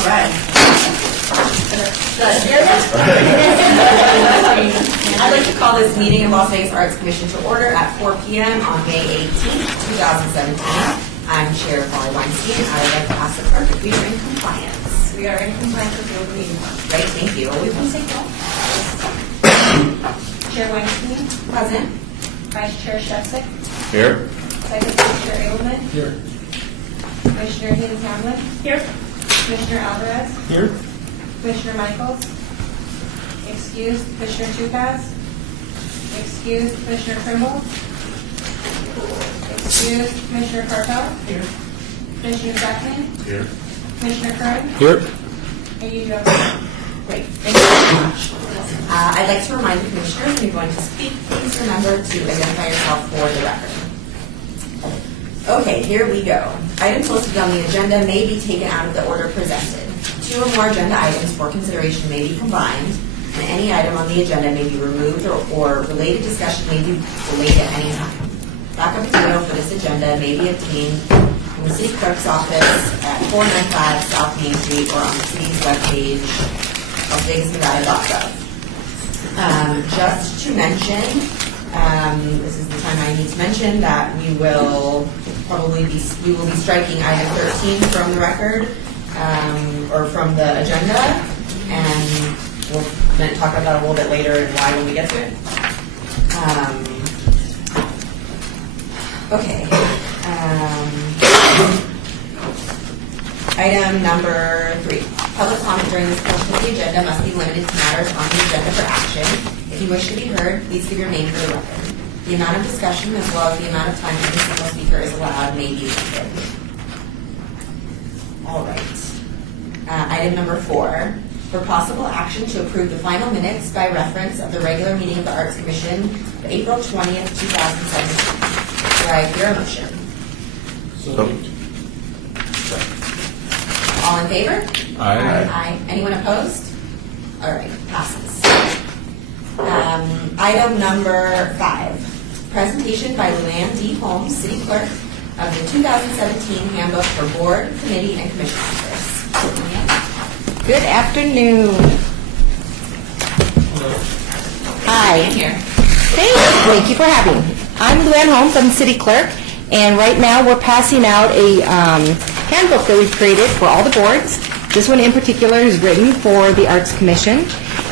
All right. I'd like to call this meeting of Las Vegas Arts Commission to order at 4 p.m. on May 18th, 2017. I'm Chair Molly Weinstein. I would like to ask the clerk if we are in compliance. We are in compliance with the open meeting law. Great, thank you. We can say no. Chair Weinstein, Present. Vice Chair Shevsik, Here. Second Vice Chair Edelman, Here. Commissioner Haynes-Hamlin, Here. Commissioner Alvarez, Here. Commissioner Michaels, excused Commissioner Tukaz, excused Commissioner Trimble, excused Commissioner Carpel, Here. Commissioner Jackman, Here. Commissioner Kern, Here. and you do have Great, thank you very much. I'd like to remind the commissioners, when you're going to speak, please remember to identify yourself for the record. Okay, here we go. Items listed on the agenda may be taken out of the order presented. 2 or more agenda items for consideration may be combined, and any item on the agenda may be removed or related discussion may be delayed at any time. Backup material for this agenda may be obtained from the city clerk's office at 495 South Main Street or on the city's webpage, LasVegasNevada.gov. Just to mention, this is the time I need to mention that we will be striking item 13 from the record, or from the agenda, and we'll then talk about that a little bit later and why when we get to it. Okay. Item number 3. Public comment during this portion of the agenda must be limited to matters on the agenda for action. If you wish to be heard, please give your name for the record. The amount of discussion as well as the amount of time that a single speaker is allowed may be limited. All right. Item number 4. For possible action to approve the final minutes by reference of the regular meeting of the Arts Commission of April 20th, 2017. Do I hear a motion? So moved. All in favor? Aye. Aye. Anyone opposed? All right, passes. Item number 5. Presentation by Luann D. Holmes, City Clerk, of the 2017 Handbook for Board, Committee, and Commission Members. Luann? Good afternoon. Hi. Here. Thank you for having me. I'm Luann Holmes. I'm the city clerk, and right now we're passing out a handbook that we've created for all the boards. This one in particular is written for the Arts Commission,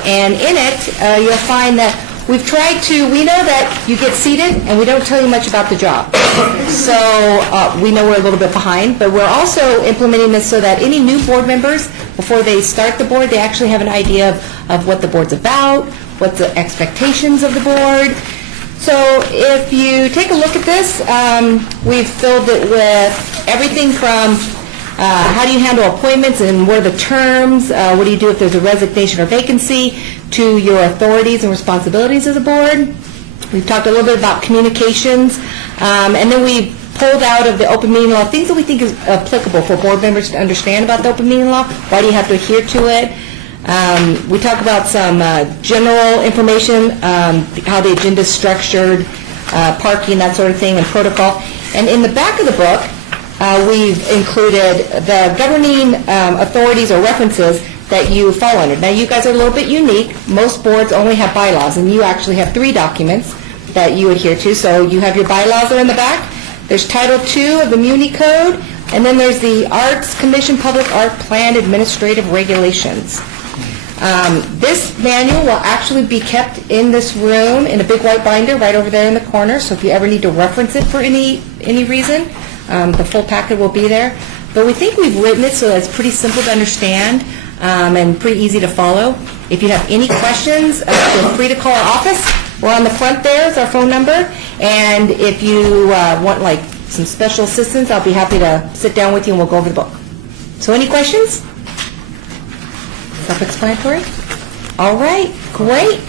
and in it you'll find that we've tried to, we know that you get seated and we don't tell you much about the job. So we know we're a little bit behind, but we're also implementing this so that any new board members, before they start the board, they actually have an idea of what the board's about, what the expectations of the board. So if you take a look at this, we've filled it with everything from how do you handle appointments and what are the terms, what do you do if there's a resignation or vacancy, to your authorities and responsibilities as a board. We've talked a little bit about communications, and then we pulled out of the open meeting law things that we think is applicable for board members to understand about the open meeting law. Why do you have to adhere to it? We talk about some general information, how the agenda is structured, parking, that sort of thing, and protocol. And in the back of the book, we've included the governing authorities or references that you fall under. Now, you guys are a little bit unique. Most boards only have bylaws, and you actually have 3 documents that you adhere to. So you have your bylaws that are in the back. There's Title II of the Muni Code, and then there's the Arts Commission Public Art Plan Administrative Regulations. This manual will actually be kept in this room in a big white binder right over there in the corner, so if you ever need to reference it for any reason, the full packet will be there. But we think we've written it so that it's pretty simple to understand and pretty easy to follow. If you have any questions, feel free to call our office. We're on the front there is our phone number, and if you want like some special assistance, I'll be happy to sit down with you and we'll go over the book. So any questions? Self-explanatory? All right, great.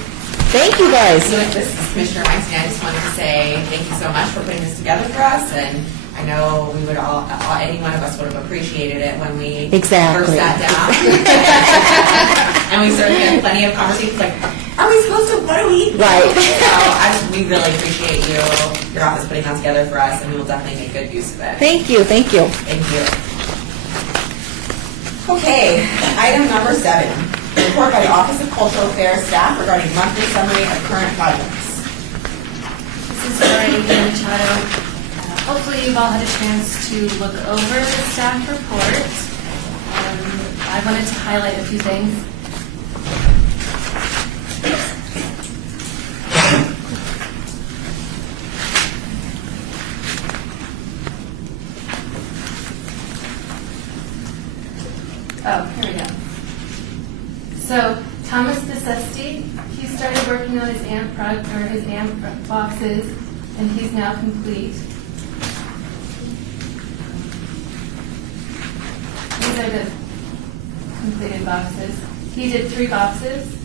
Thank you guys. This is Commissioner Weinstein. I just wanted to say thank you so much for putting this together for us, and I know we would all, any one of us would have appreciated it when we first sat down. And we certainly had plenty of conversations like, are we supposed to, what do we? Right. So we really appreciate your office putting that together for us, and we will definitely make good use of it. Thank you, thank you. Thank you. Okay, item number 7, report by the Office of Cultural Affairs staff regarding monthly summary of current projects. This is Lori Machado. Hopefully you've all had a chance to look over the staff report. I wanted to highlight a few things. Oh, here we go. So Thomas DeSesti, he started working on his AMP boxes, and he's now complete. These are the completed boxes. He did 3 boxes.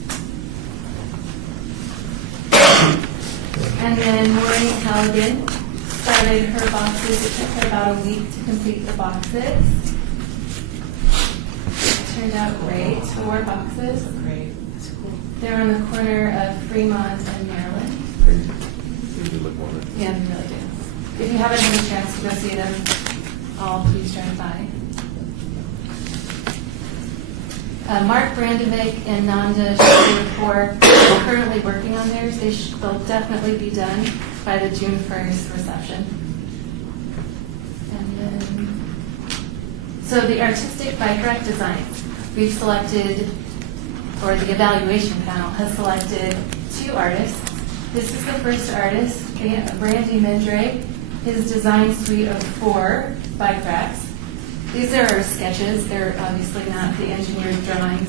And then Maureen Halligan started her boxes. It took her about a week to complete the boxes. Turned out great. 4 boxes. Great. That's cool. They're on the corner of Fremont and Maryland. You look wonderful. Yeah, they really do. If you haven't had a chance to go see them, all please drive by. Mark Brandevik and Nanda Shapur are currently working on theirs. They'll definitely be done by the June 1st reception. And then, so the artistic bike rack designs, we've selected, or the evaluation panel has selected 2 artists. This is the first artist, Brandy Mendrake, his design suite of 4 bike racks. These are sketches. They're obviously not the engineered drawings,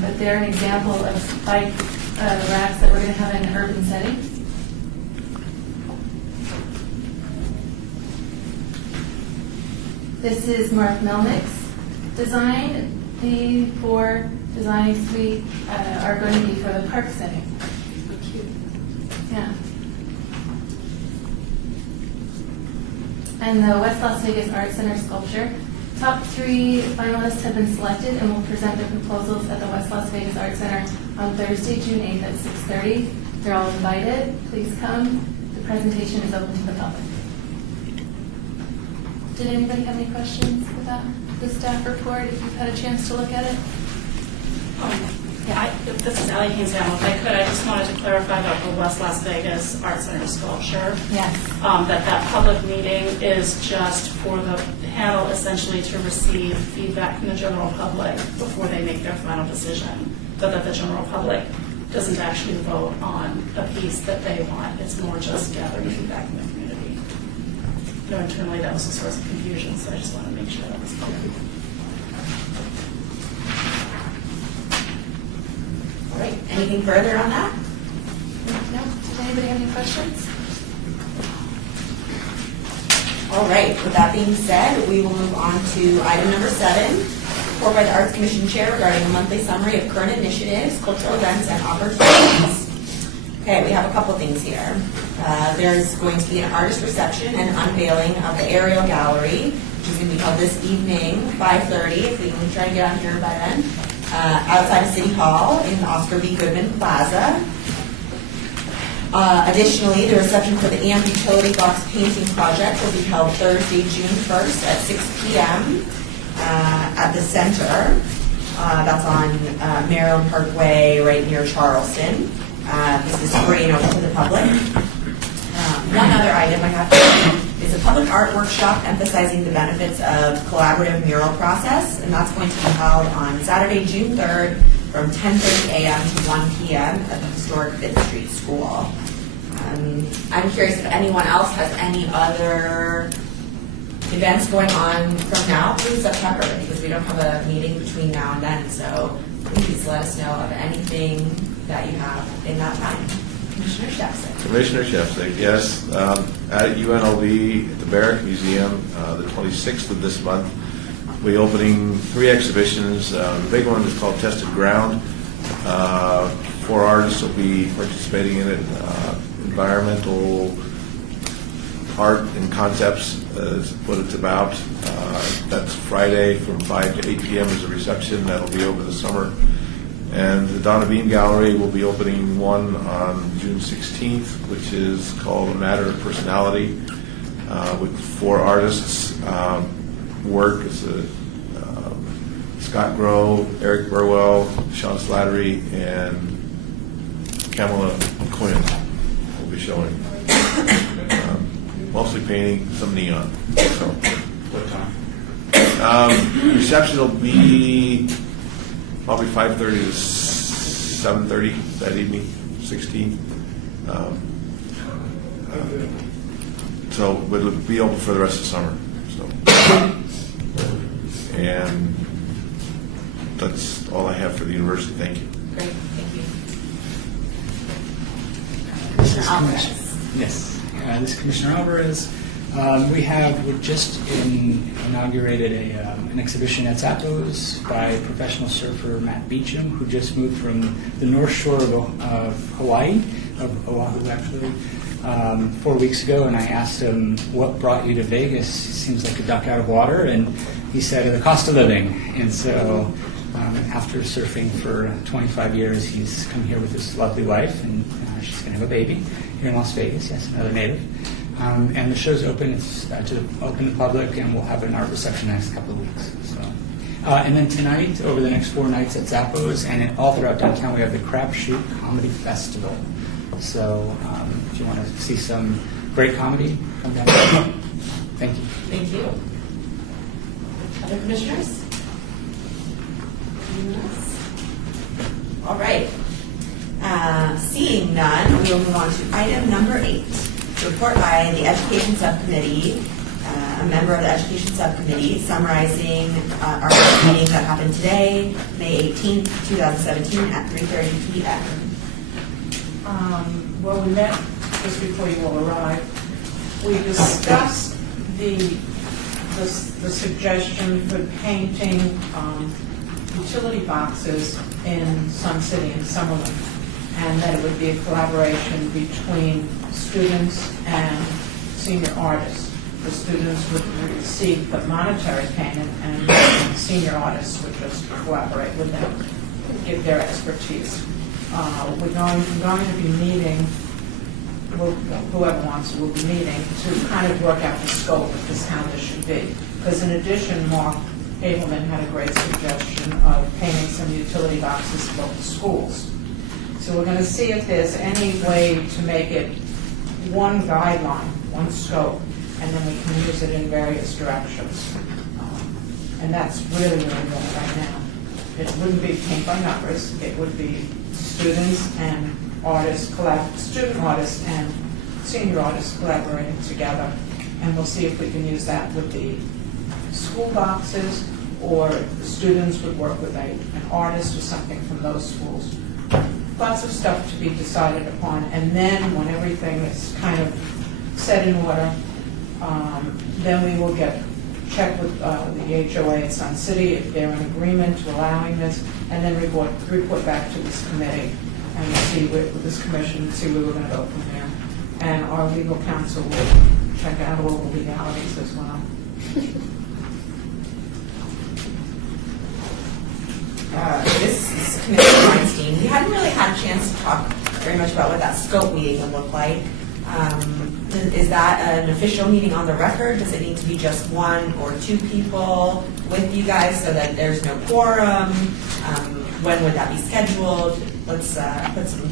but they're an example of bike racks that we're going to have in an urban setting. This is Mark Melnick's design. The 4 design suite are going to be for the park setting. So cute. Yeah. And the West Las Vegas Art Center sculpture. Top 3 finalists have been selected and will present their proposals at the West Las Vegas Art Center on Thursday, June 8th at 6:30. They're all invited. Please come. The presentation is open to the public. Did anybody have any questions about the staff report, if you've had a chance to look at it? This is Ellie Kingsdown. If I could, I just wanted to clarify about the West Las Vegas Art Center sculpture. Yes. That public meeting is just for the panel essentially to receive feedback from the general public before they make their final decision, so that the general public doesn't actually vote on a piece that they want. It's more just gathering feedback from the community. You know, internally that was a source of confusion, so I just want to make sure that was clear. All right, anything further on that? No? Does anybody have any questions? All right, with that being said, we will move on to item number 7, report by the Arts Commission Chair regarding a monthly summary of current initiatives, cultural events, and opportunities. Okay, we have a couple things here. There's going to be an artist reception and unveiling of the Aerial Gallery, which is going to be held this evening, 5:30, if we can try to get on here by then, outside of City Hall in the Oscar B. Goodman Plaza. Additionally, the reception for the AMP Utility Box Painting Project will be held Thursday, June 1st at 6 p.m. At the center. That's on Maryland Parkway, right near Charleston. This is free and open to the public. One other item I have here is a public art workshop emphasizing the benefits of collaborative mural process, and that's going to be held on Saturday, June 3rd from 10:30 a.m. to 1 p.m. at the historic 5th Street School. I'm curious if anyone else has any other events going on from now through September, because we don't have a meeting between now and then, so please let us know of anything that you have in that time. Commissioner Shepsick. Commissioner Shepsick, yes. At UNLV, at the Barrack Museum, the 26th of this month, we're opening 3 exhibitions. The big one is called Tested Ground. 4 artists will be participating in it. Environmental art and concepts is what it's about. That's Friday from 5 to 8 p.m. is a reception. That'll be over the summer. And the Donna Beam Gallery will be opening one on June 16th, which is called A Matter of Personality, with 4 artists' work. It's Scott Grove, Eric Burwell, Sean Slattery, and Kamala Quinn will be showing. Mostly painting, some neon. So, What time? reception will be probably 5:30 to 7:30 that evening, 16th. So it'll be open for the rest of the summer. So, and that's all I have for the university. Thank you. Great, thank you. Commissioner Alvarez. Yes, this is Commissioner Alvarez. We just inaugurated an exhibition at Zappos by professional surfer Matt Beecham, who just moved from the North Shore of Hawaii, of Oahu actually, 4 weeks ago, and I asked him, what brought you to Vegas? He seems like a duck out of water, and he said, the cost of living. And so after surfing for 25 years, he's come here with his lovely wife, and she's going to have a baby here in Las Vegas, yes, another native. And the show's open. It's open to public, and we'll have an art reception the next couple of weeks. So, and then tonight, over the next 4 nights at Zappos, and all throughout downtown, we have the Crab Shoot Comedy Festival. So, if you want to see some great comedy, come down. Thank you. Thank you. Other commissioners? Anyone else? All right. Seeing none, we will move on to item number 8. Report by the Education Subcommittee, a member of the Education Subcommittee, summarizing our meeting that happened today, May 18th, 2017, at 3:30 p.m. Well, we met just before you all arrived. We discussed the suggestion for painting utility boxes in Sun City and Summerlin, and that it would be a collaboration between students and senior artists. The students would receive the monetary payment, and senior artists would just collaborate with them, give their expertise. We're going to be meeting, whoever wants will be meeting, to kind of work out the scope of this, how this should be. Because in addition, Mark Abelman had a great suggestion of painting some utility boxes for both schools. So we're going to see if there's any way to make it one guideline, one scope, and then we can use it in various directions. And that's really important right now. It wouldn't be paint by numbers. It would be students and artists, student artists and senior artists collaborating together. And we'll see if we can use that with the school boxes, or the students would work with an artist or something from those schools. Lots of stuff to be decided upon, and then when everything is kind of set in order, then we will check with the HOA at Sun City if they're in agreement to allowing this, and then report back to this committee, and we'll see with this commission, see where we're going to go from there. And our legal counsel will check out all the legalities as well. This is Commissioner Weinstein. We hadn't really had a chance to talk very much about what that scope meeting would look like. Is that an official meeting on the record? Does it need to be just 1 or 2 people with you guys so that there's no quorum? When would that be scheduled? Let's put some...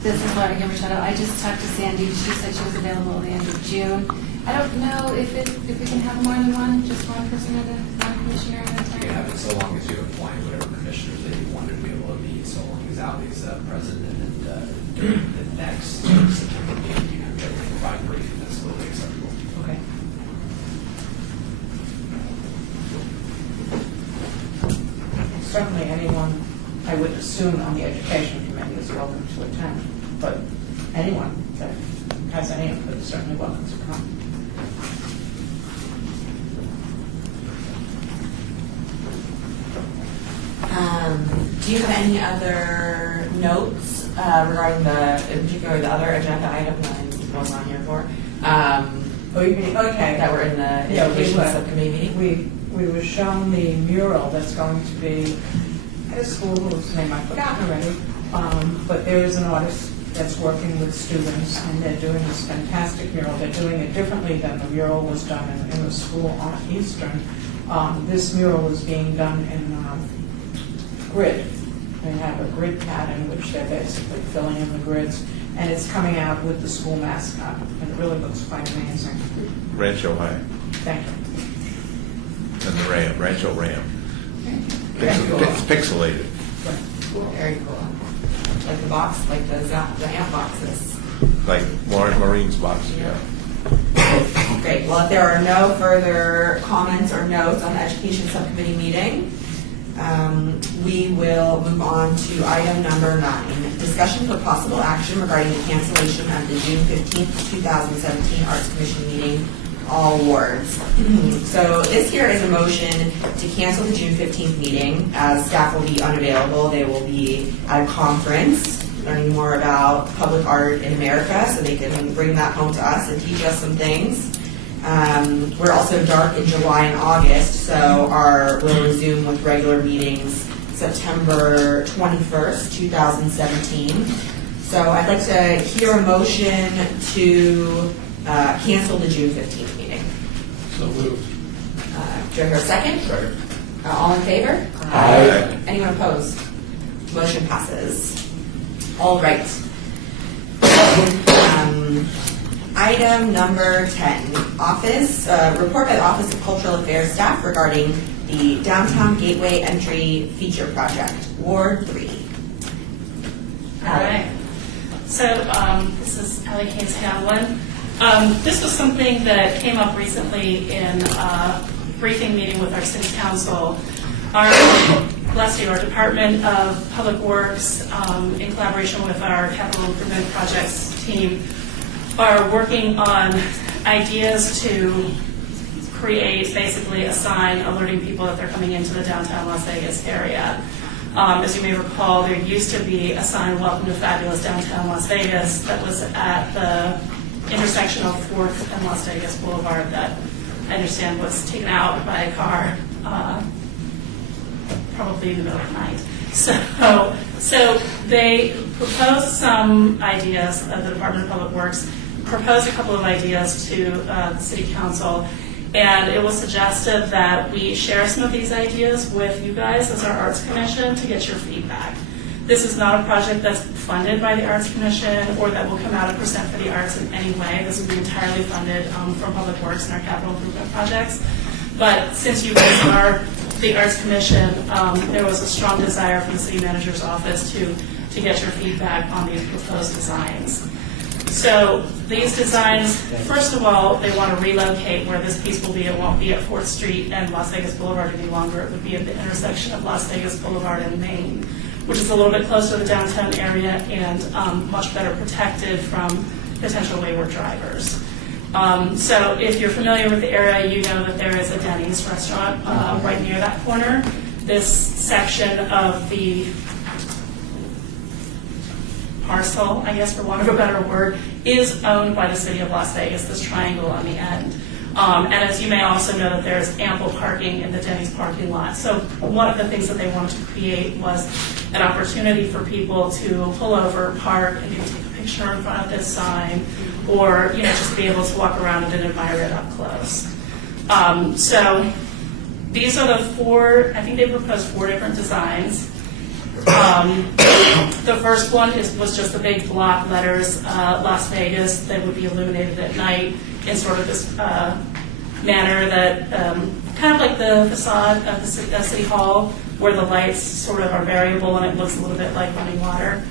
This is Laura Gambertetto. I just talked to Sandy. She said she was available at the end of June. I don't know if we can have more than one, just one person at one commissioner at a time. Yeah, but so long as you appoint whatever commissioners that you wanted to be able to meet, so long as Ali's president, and during the next September meeting, you can provide briefing, that's totally acceptable. Okay. Certainly anyone, I would assume, on the education committee is welcome to attend, but anyone that has any input is certainly welcome to come. Do you have any other notes regarding in particular the other agenda item that I was on here for? Okay. That were in the Education Subcommittee meeting? We were shown the mural that's going to be at a school whose name I've forgotten already, but there is an artist that's working with students, and they're doing this fantastic mural. They're doing it differently than the mural was done in the school on Eastern. This mural is being done in grid. They have a grid pattern, which they're basically filling in the grids, and it's coming out with the school mascot, and it really looks quite amazing. Rancho High Thank you. and the Ram, Rancho Ram. Very cool. It's pixelated. Very cool. Like the box, like the amp boxes. Like Maureen's box, yeah. Great. Well, if there are no further comments or notes on the Education Subcommittee meeting, we will move on to item number 9, discussion for possible action regarding the cancellation of the June 15th, 2017 Arts Commission meeting, all awards. So this here is a motion to cancel the June 15th meeting, as staff will be unavailable. They will be at a conference learning more about public art in America, so they can bring that home to us and teach us some things. We're also dark in July and August, so we'll resume with regular meetings September 21st, 2017. So I'd like to hear a motion to cancel the June 15th meeting. So moved. Do I hear a second? Second. All in favor? Aye. Anyone opposed? Motion passes. All right. Item number 10, report by the Office of Cultural Affairs staff regarding the Downtown Gateway Entry Feature Project, Ward 3. All right. So this is Allie Hayes Hamlin. This was something that came up recently in a briefing meeting with our city council. Our Department of Public Works, in collaboration with our capital improvement projects team, are working on ideas to create basically a sign alerting people that they're coming into the downtown Las Vegas area. As you may recall, there used to be a sign, "Welcome to Fabulous Downtown Las Vegas," that was at the intersection of 4th and Las Vegas Boulevard that I understand was taken out by a car, probably in the middle of the night. So they proposed some ideas, the Department of Public Works proposed a couple of ideas to the City Council, and it was suggested that we share some of these ideas with you guys as our Arts Commission to get your feedback. This is not a project that's funded by the Arts Commission or that will come out of Percent for the Arts in any way. This will be entirely funded from Public Works and our capital improvement projects. But since you guys are the Arts Commission, there was a strong desire from the City Manager's Office to get your feedback on these proposed designs. So these designs, first of all, they want to relocate where this piece will be. It won't be at 4th Street and Las Vegas Boulevard any longer. It would be at the intersection of Las Vegas Boulevard and Main, which is a little bit closer to the downtown area and much better protected from potential wayward drivers. So if you're familiar with the area, you know that there is a Denny's restaurant right near that corner. This section of the parcel, I guess for want of a better word, is owned by the City of Las Vegas, this triangle on the end. And as you may also know, that there's ample parking in the Denny's parking lot. So one of the things that they wanted to create was an opportunity for people to pull over, park, and maybe take a picture in front of this sign, or just be able to walk around it and admire it up close. So these are the 4, I think they proposed 4 different designs. The first one was just the big block letters, Las Vegas, that would be illuminated at night in sort of this manner that, kind of like the facade of the City Hall, where the lights sort of are variable and it looks a little bit like running water.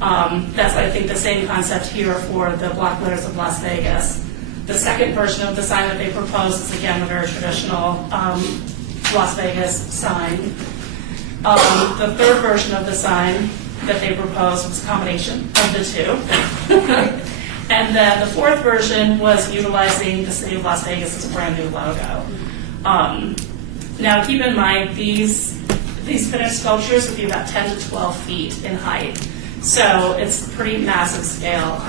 That's, I think, the same concept here for the block letters of Las Vegas. The second version of the sign that they proposed is, again, a very traditional Las Vegas sign. The third version of the sign that they proposed was a combination of the two. And then the fourth version was utilizing the City of Las Vegas as a brand new logo. Now, keep in mind, these finished sculptures would be about 10 to 12 feet in height. So it's a pretty massive scale.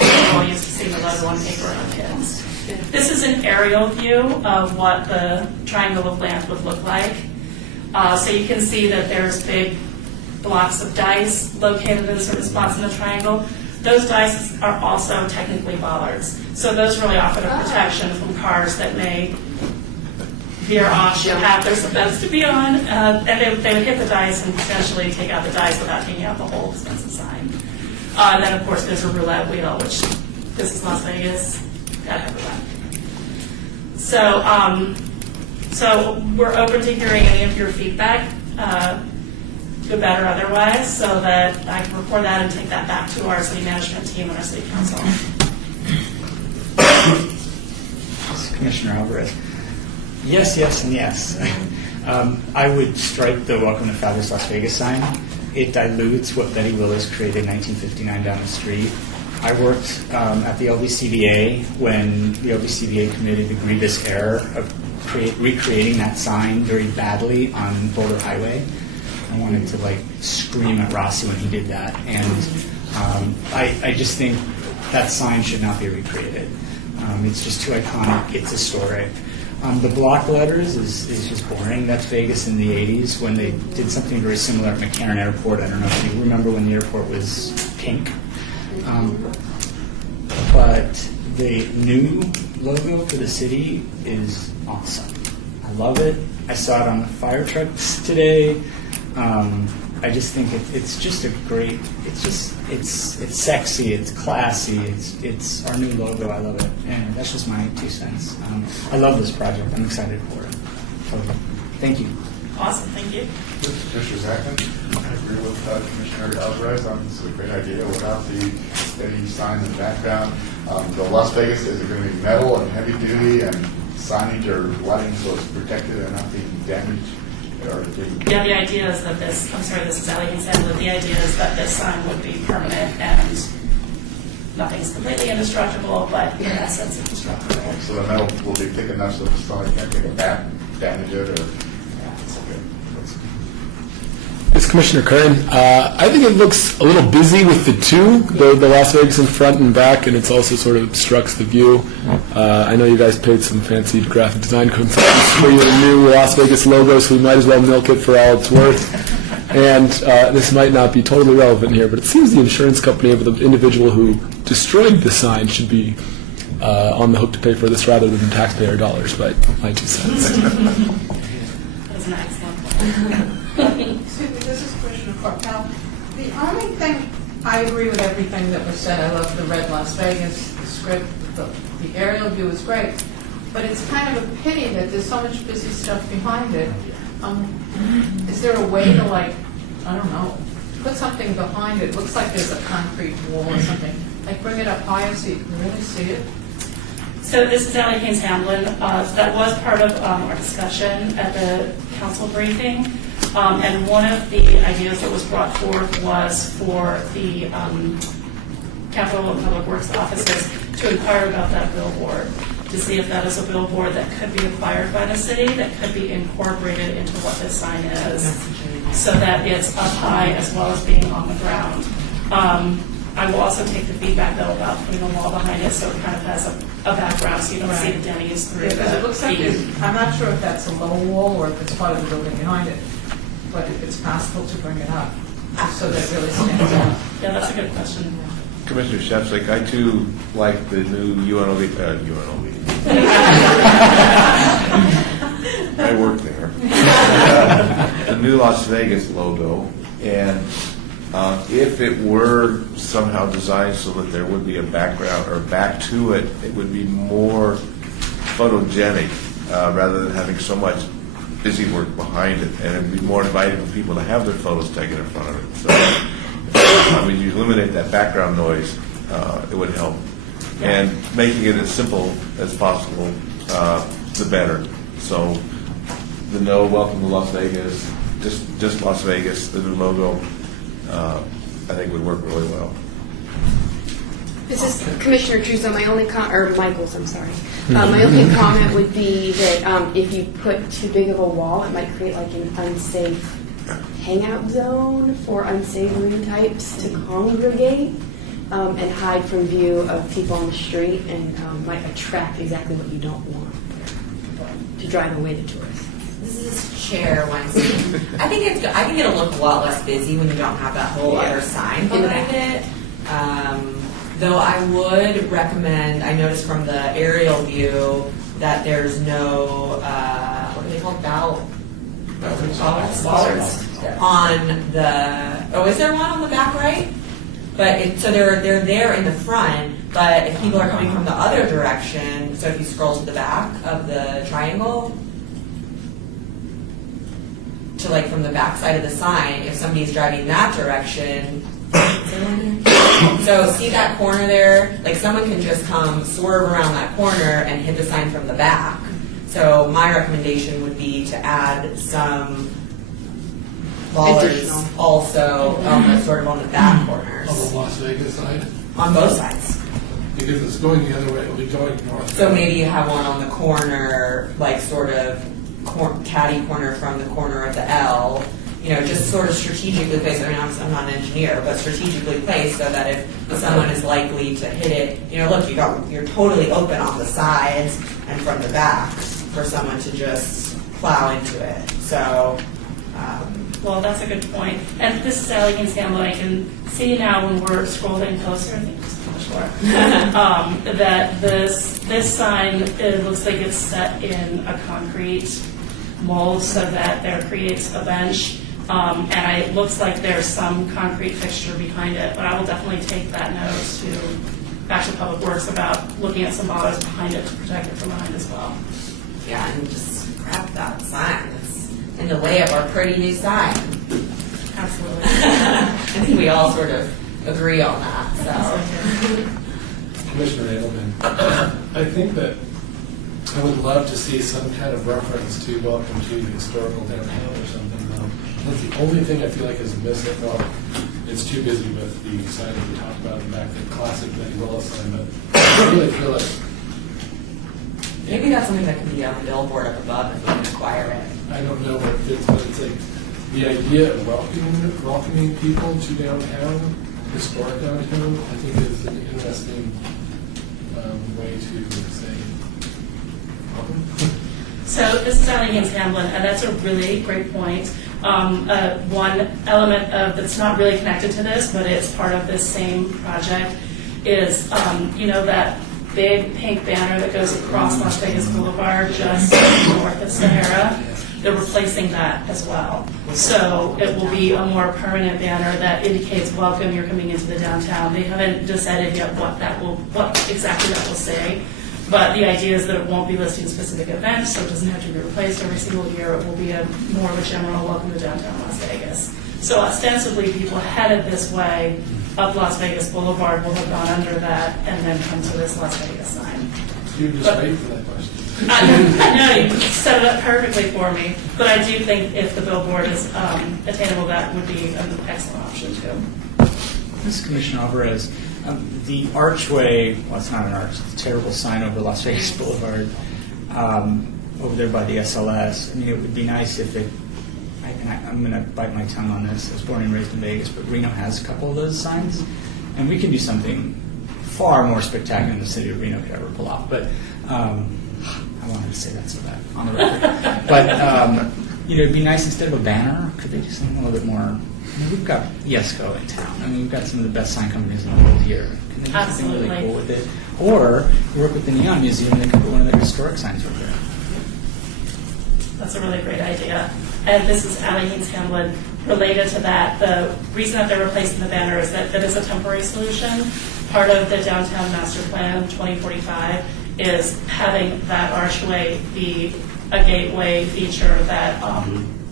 We're used to seeing the logo on paper on kids. This is an aerial view of what the triangle of land would look like. So you can see that there's big blocks of dice located in certain spots in the triangle. Those dice are also technically bollards. So those really offer the protection from cars that may veer off the path they're supposed to be on, and they would hit the dice and potentially take out the dice without taking out the whole expensive sign. And then, of course, there's a roulette wheel, which this is Las Vegas, gotta have roulette. So we're open to hearing any of your feedback, good, bad, or otherwise, so that I can record that and take that back to our city management team and our city council. Commissioner Alvarez. Yes, yes, and yes. I would strike the Welcome to Fabulous Las Vegas sign. It dilutes what Betty Willis created in 1959 down the street. I worked at the LVCVA when the LVCVA committed the grievous error of recreating that sign very badly on Boulder Highway. I wanted to scream at Rossi when he did that, and I just think that sign should not be recreated. It's just too iconic. It's historic. The block letters is just boring. That's Vegas in the 80s when they did something very similar at McCarran Airport. I don't know if you remember when the airport was pink. But the new logo for the city is awesome. I love it. I saw it on the fire trucks today. I just think it's just a great. It's sexy. It's classy. It's our new logo. I love it, and that's just my 2 cents. I love this project. I'm excited for it. Thank you. Awesome, thank you. Commissioner Zachman, I agree with Commissioner Alvarez on this is a great idea without the steady sign in the background. The Las Vegas, is it going to be metal and heavy duty and signage or lighting so it's protected and not being damaged? Yeah, the idea is that this is Ally Hansen, but the idea is that this sign would be permanent and nothing's completely indestructible, but in essence it's indestructible. So the metal will be thick enough so the sign can't take it back, damage it, or? It's Commissioner Curran. I think it looks a little busy with the two, the Las Vegas in front and back, and it's also sort of obstructs the view. I know you guys paid some fancy graphic design consultants for your new Las Vegas logo, so we might as well milk it for all it's worth. And this might not be totally relevant here, but it seems the insurance company of the individual who destroyed the sign should be on the hook to pay for this rather than taxpayer dollars, but my 2 cents. That's an excellent point. Excuse me, this is Commissioner Cortell. The only thing, I agree with everything that was said. I love the red Las Vegas, the script, the aerial view is great. But it's kind of a pity that there's so much busy stuff behind it. Is there a way to I don't know, put something behind it? Looks like there's a concrete wall or something. Bring it up higher so you can really see it. So this is Ally Haynes Hamlin. That was part of our discussion at the council briefing. And one of the ideas that was brought forth was for the Capital and Public Works offices to inquire about that billboard, to see if that is a billboard that could be acquired by the city, that could be incorporated into what this sign is, so that it's up high as well as being on the ground. I will also take the feedback, though, about putting a wall behind it so it kind of has a background so you don't see the Denny's through Because it looks like the I'm not sure if that's a low wall or if it's part of the building behind it. But if it's possible to bring it up so that it really stands out. Yeah, that's a good question. Commissioner Shevchik, I too like the new UNLV. I work there. The new Las Vegas logo, and if it were somehow designed so that there would be a background or back to it, it would be more photogenic rather than having so much busy work behind it, and it'd be more inviting for people to have their photos taken in front of it. So, you eliminate that background noise, it would help. And making it as simple as possible, the better. So, the no welcome to Las Vegas, just Las Vegas, the new logo, I think would work really well. This is Commissioner Truesdale. My only Michaels, I'm sorry. My only comment would be that if you put too big of a wall, it might create an unsafe hangout zone for unsavory types to congregate and hide from view of people on the street, and might attract exactly what you don't want to drive away the tourists. This is Chair Weinstein. I think it'll look a lot less busy when you don't have that whole other sign behind it. Though I would recommend, I noticed from the aerial view that there's no, what called bollards? Bollards. On the, oh, is there one on the back right? But so they're there in the front, but if people are coming from the other direction, so if you scroll to the back of the triangle, to like from the back side of the sign, if somebody's driving that direction, so see that corner there? Like someone can just come swerve around that corner and hit the sign from the back. So my recommendation would be to add some bollards Additional. also sort of on the back corners. On the Las Vegas side, On both sides. because it's going the other way, it'll be going north. So maybe you have one on the corner, like sort of catty corner from the corner of the L, just sort of strategically placed. I mean, I'm not an engineer, but strategically placed so that if someone is likely to hit it, look, you're totally open on the sides and from the back for someone to just plow into it. So, Well, that's a good point. And this is Sally Kinshamble. I can see now when we're scrolling closer, I think it's too much work, that this sign, it looks like it's set in a concrete mold so that there creates a bench. And it looks like there's some concrete fixture behind it, but I will definitely take that note to Actual Public Works about looking at some bollards behind it to protect it from behind as well. yeah, and just grab that sign. And the layup our pretty new sign. Absolutely. I think we all sort of agree on that. So. Commissioner Edelman, I think that I would love to see some kind of reference to welcome to the historical downtown or something. That's the only thing I feel like is missing. Well, it's too busy with the sign that we talked about in the back, the classic Betty Willis sign, but I really feel like Maybe that's something that can be on the billboard up above if we can acquire it. I don't know what it fits, but it's like the idea of welcoming people to downtown, historic downtown, I think is an interesting way to say welcome. So this is Sally Hamblin, and that's a really great point. One element that's not really connected to this, but it's part of this same project, is that big pink banner that goes across Las Vegas Boulevard just north of Sahara. They're replacing that as well. So it will be a more permanent banner that indicates welcome, you're coming into the downtown. They haven't decided yet what exactly that will say. But the idea is that it won't be listing specific events, so it doesn't have to be replaced every single year. It will be more of a general welcome to downtown Las Vegas. So ostensibly, people headed this way up Las Vegas Boulevard will have gone under that and then come to this Las Vegas sign. You just wait for that question. I know, you set it up perfectly for me, but I do think if the billboard is attainable, that would be an excellent option too. This is Commissioner Alvarez. The archway, well, it's not an arch, it's a terrible sign over Las Vegas Boulevard, over there by the SLS. I mean, it would be nice if I'm going to bite my tongue on this. I was born and raised in Vegas, but Reno has a couple of those signs, and we can do something far more spectacular than the city of Reno could ever pull off. But I wanted to say that so that on the record. But it'd be nice instead of a banner. Could they do something a little bit more? I mean, we've got Yesco in town. I mean, we've got some of the best sign companies in the world here. Can they do something really Absolutely. cool with it? Or work with the Neon Museum. They could put one of their historic signs over there. That's a really great idea. And this is Allie Haynes Hamlin. Related to that, the reason that they're replacing the banner is that it is a temporary solution. Part of the Downtown Master Plan 2045 is having that archway be a gateway feature that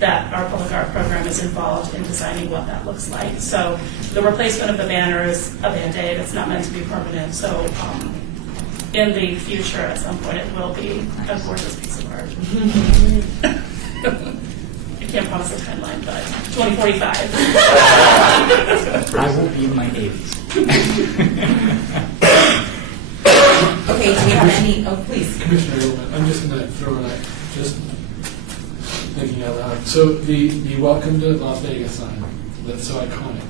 that our public art program is involved in designing what that looks like. So the replacement of the banner is a Band-Aid. It's not meant to be permanent. So in the future, at some point, it will be a gorgeous piece of art. I can't promise a timeline, but 2045. I will be in my 80s. Okay, do we have any? Oh, please. Commissioner Edelman, I'm just going to throw in just thinking out loud. So the welcome to Las Vegas sign, that's so iconic.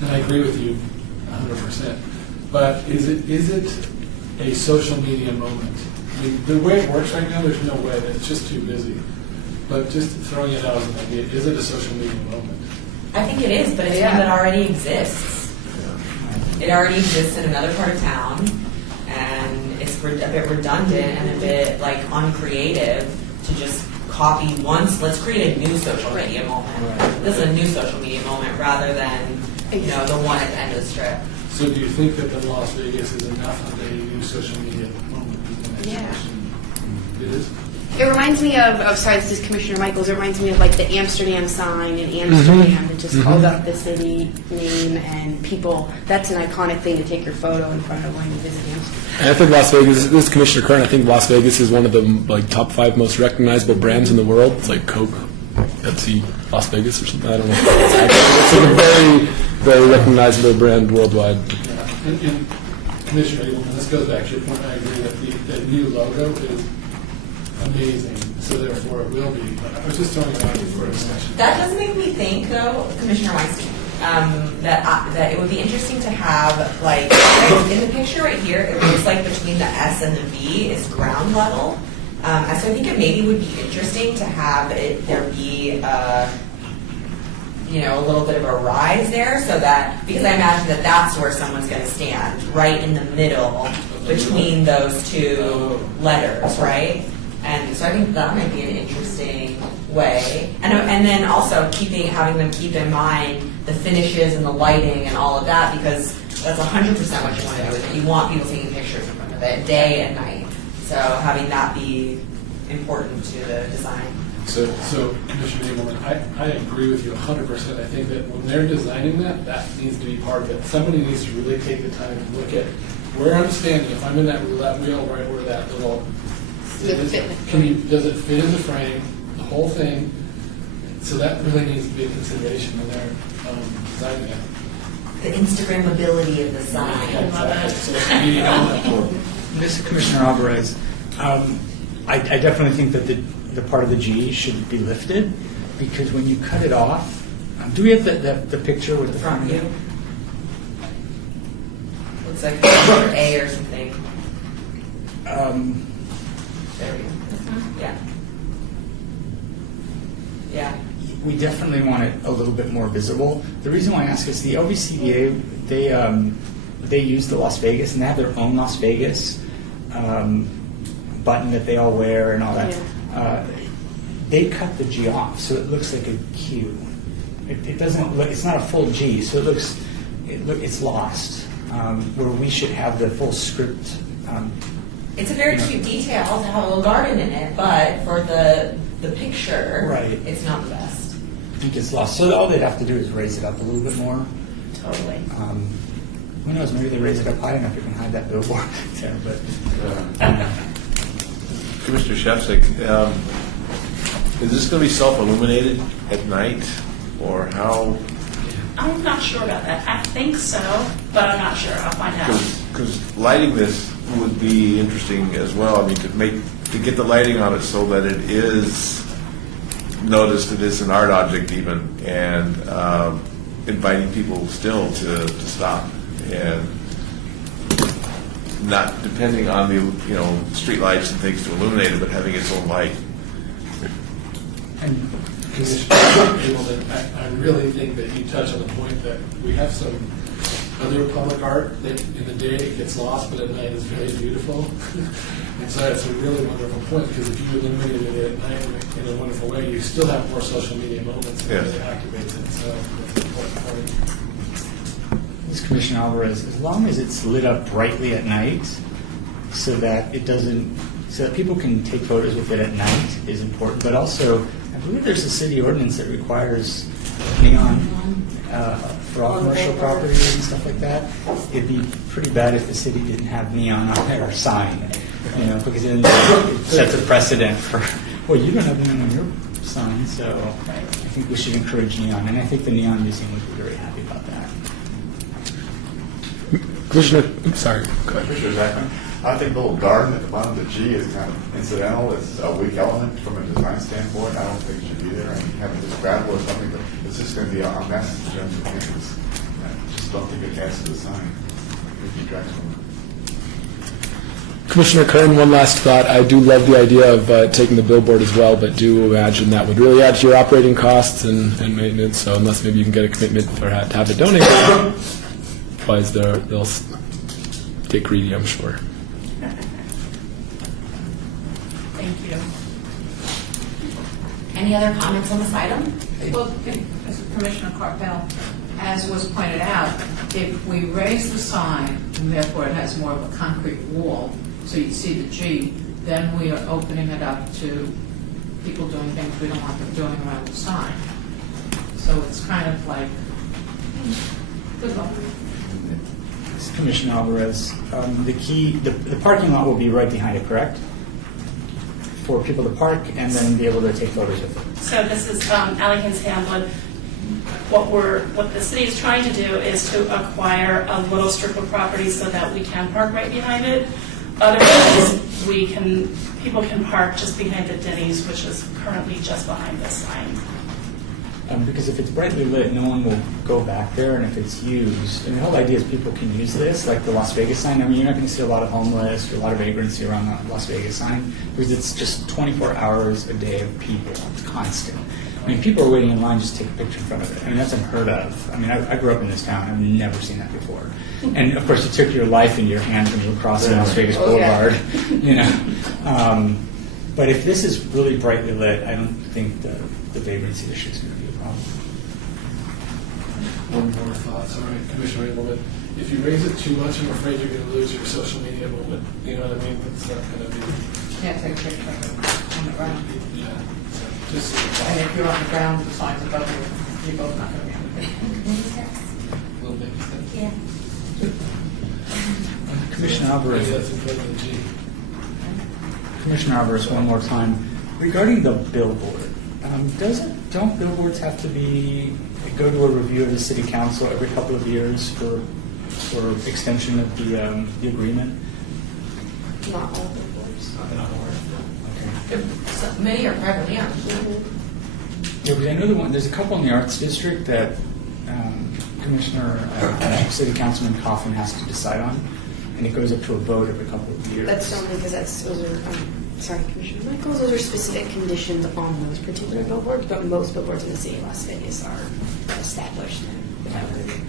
And I agree with you 100%. But is it a social media moment? I mean, the way it works right now, there's no way that it's just too busy. But just throwing it out as an idea, is it a social media moment? I think it is, but it's one that already exists. It already exists in another part of town, and it's a bit redundant and a bit uncreative to just copy once. Let's create a new social media moment. This is a new social media moment rather than, the one at the end of the strip. So do you think that the Las Vegas is enough of a new social media moment? Yeah. It is? It reminds me of, sorry, this is Commissioner Michaels, it reminds me of like the Amsterdam sign in Amsterdam that just called up the city name and people. That's an iconic thing to take your photo in front of when you visit Amsterdam. And I think Las Vegas, this is Commissioner Kern, I think Las Vegas is one of the top 5 most recognizable brands in the world. It's like Coke, Pepsi, Las Vegas or something. I don't know. It's like a very, very recognizable brand worldwide. Yeah. And Commissioner Ableman, this goes back to your point. I agree that the new logo is amazing, so therefore it will be. But I was just throwing it out for a discussion. That does make me think, though, Commissioner Weinstein, that it would be interesting to have, like, in the picture right here, it looks like between the S and the V is ground level. So I think it maybe would be interesting to have there be a little bit of a rise there, so that, because I imagine that that's where someone's going to stand, right in the middle between those two letters, right? And so I think that might be an interesting way. And then also having them keep in mind the finishes and the lighting and all of that, because that's 100% what you want to do with it. You want people taking pictures in front of it day and night. So having that be important to the design. So Commissioner Ableman, I agree with you 100%. I think that when they're designing that needs to be part of it. Somebody needs to really take the time to look at where I'm standing. If I'm in that roulette wheel, right where that little does it fit in the frame, the whole thing? So that really needs to be a consideration when they're designing it. The Instagrammability of the sign. This is Commissioner Alvarez. I definitely think that the part of the G should be lifted, because when you cut it off, do we have the picture with the front view? Looks like letter A or something. There we go. Yeah. Yeah. We definitely want it a little bit more visible. The reason why I ask is the LVCVA, they use the Las Vegas, and they have their own Las Vegas button that they all wear and all that. Yeah. They cut the G off, so it looks like a Q. It doesn't look. It's not a full G, so it's lost. Where we should have the full script. It's a very cute detail to have a little garden in it, but for the picture, right, it's not the best. I think it's lost. So all they'd have to do is raise it up a little bit more. Totally. Who knows? Maybe they raise it up high enough you can hide that billboard there. But Commissioner Shefsik, is this going to be self-illuminated at night, or how? I'm not sure about that. I think so, but I'm not sure. I'll find out. Because lighting this would be interesting as well. I mean, to get the lighting on it so that it is noticed, it is an art object even, and inviting people still to stop, and not depending on the street lights and things to illuminate it, but having its own light. And Commissioner Ableman, I really think that you touch on the point that we have some other public art that in the day it gets lost, but at night is very beautiful. And so that's a really wonderful point, because if you illuminated it at night in a wonderful way, you still have more social media moments and it activates it. So that's an important point. This Commissioner Alvarez, as long as it's lit up brightly at night, so that people can take photos with it at night is important. But also, I believe there's a city ordinance that requires neon for all commercial properties and stuff like that. It'd be pretty bad if the city didn't have neon on their sign, because then it sets a precedent for, well, you don't have neon on your sign, so I think we should encourage neon, and I think the Neon Museum would be very happy about that. Commissioner, sorry, go ahead. Commissioner Zachman, I think the little garden at the bottom of the G is kind of incidental. It's a weak element from a design standpoint. I don't think it should be there. I mean, having just gravel or something, but it's just going to be a mess in terms of entrance. I just don't think it adds to the sign. It detracts from it. Commissioner Kern, one last thought. I do love the idea of taking the billboard as well, but do imagine that would really add to your operating costs and maintenance. So unless maybe you can get a commitment to have it donated, otherwise they'll get greedy, I'm sure. Thank you. Any other comments on this item? Well, Commissioner Carpel, as was pointed out, if we raise the sign, and therefore it has more of a concrete wall, so you see the G, then we are opening it up to people doing things we don't want them doing around the sign. So it's kind of like, good luck. This is Commissioner Alvarez. The parking lot will be right behind it, correct? For people to park and then be able to take photos with it. So this is Ally Hins Hamlin. What the city is trying to do is to acquire a little strip of property so that we can park right behind it. Otherwise, people can park just behind the Denny's, which is currently just behind this sign. Because if it's brightly lit, no one will go back there, and if it's used, and the whole idea is people can use this, like the Las Vegas sign. I mean, you're not going to see a lot of homeless or a lot of vagrancy around the Las Vegas sign, because it's just 24 hours a day of people. It's constant. I mean, people are waiting in line just to take a picture in front of it. I mean, that's unheard of. I mean, I grew up in this town. I've never seen that before. And, of course, you took your life into your hands when you were crossing Las Vegas Boulevard, you know. But if this is really brightly lit, I don't think the vagrancy issue is going to be a problem. One more thought, sorry, Commissioner Abelman. If you raise it too much, I'm afraid you're going to lose your social media movement. You know what I mean? It's not going to be. Yeah, take a picture of it on the ground. Yeah. So just. And if you're on the ground, the sign's above you, you're both not going to be on the picture. A little baby step. Yeah. Commissioner Alvarez. Maybe that's in front of the G. Commissioner Alvarez, one more time. Regarding the billboard, don't billboards have to go to a review of the city council every couple of years for extension of the agreement? Not all billboards. Okay. Many are privately owned. Yeah, because I know there's a couple in the Arts District that City Councilman Coffin has to decide on, and it goes up to a vote every couple of years. That's only because those are, sorry, Commissioner Michaels, those are specific conditions on those particular billboards, but most billboards in the city of Las Vegas are established without review.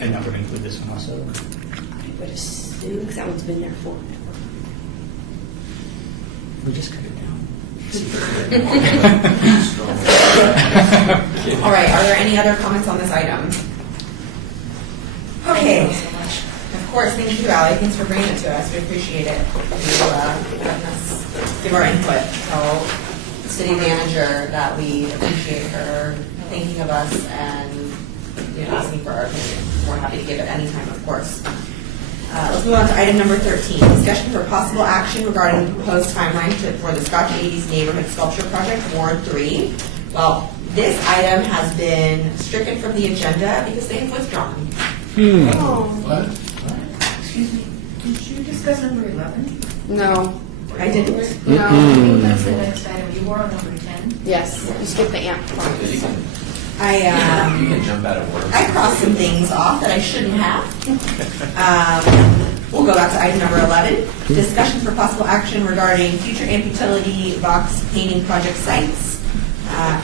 And that would include this one also? I would assume, because that one's been there for We just cut it down. All right, are there any other comments on this item? Okay. Of course, thank you, Ally. Thanks for bringing it to us. We appreciate it. You letting us give our input. Tell the city manager that we appreciate her thinking of us and asking for our opinion. We're happy to give it anytime, of course. Let's move on to item number 13, discussion for possible action regarding the proposed timeline for the Scotch 80s Neighborhood Sculpture Project, Ward 3. Well, this item has been stricken from the agenda because they have withdrawn. What? Excuse me, did you discuss number 11? No. I didn't. No. That's the next item. You were on number 10. Yes. You skip the amp part. You can I you can jump out of order. I crossed some things off that I shouldn't have. We'll go back to item number 11, discussion for possible action regarding future amp utility box painting project sites.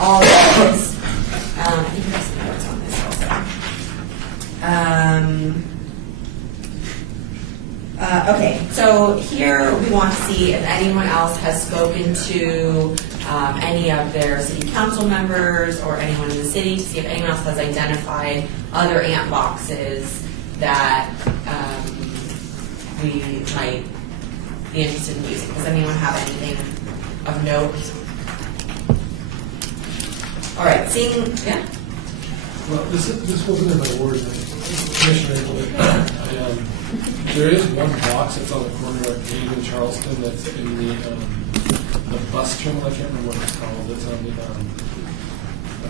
All of this, I think you have some notes on this also. Okay, so here we want to see if anyone else has spoken to any of their city council members or anyone in the city to see if anyone else has identified other amp boxes that we might be interested in using. Does anyone have anything of note? All right, seeing, yeah? Well, this wasn't in my word, Commissioner. There is one box that's on the corner of Main and Charleston that's in the bus terminal. I can't remember what it's called. It's on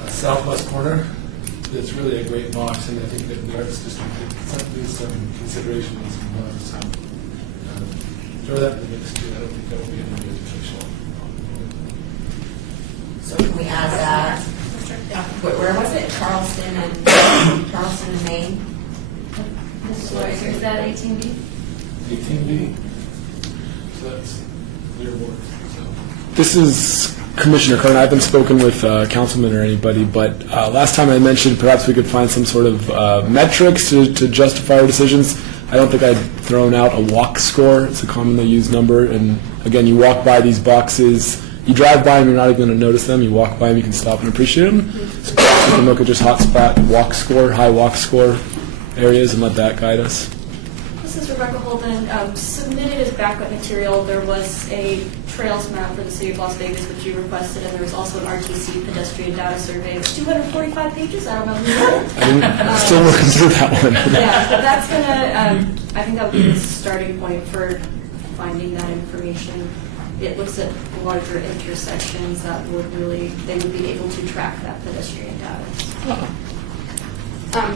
the southwest corner. It's really a great box, and I think that the Arts District needs some consideration and some love. So throw that in the mix too. I don't think that will be an educational. So can we add that? Where was it? Charleston and Maine? Is that 18B? 18B. So that's their work. So. This is Commissioner Kern. I haven't spoken with councilman or anybody, but last time I mentioned perhaps we could find some sort of metrics to justify our decisions. I don't think I'd thrown out a walk score. It's a commonly used number. And again, you walk by these boxes, You drive by them, you're not even going to notice them. You walk by them, you can stop and appreciate them. So we can look at just hotspot walk score, high walk score areas, and let that guide us. This is Rebecca Holden. Submitted as backup material, there was a trails map for the city of Las Vegas, which you requested, and there was also an RTC pedestrian data survey. It's 245 pages. I don't know who did it. I'm still working through that one. Yeah, but that's gonna. I think that would be the starting point for finding that information. It looks at larger intersections that would they would be able to track that pedestrian data.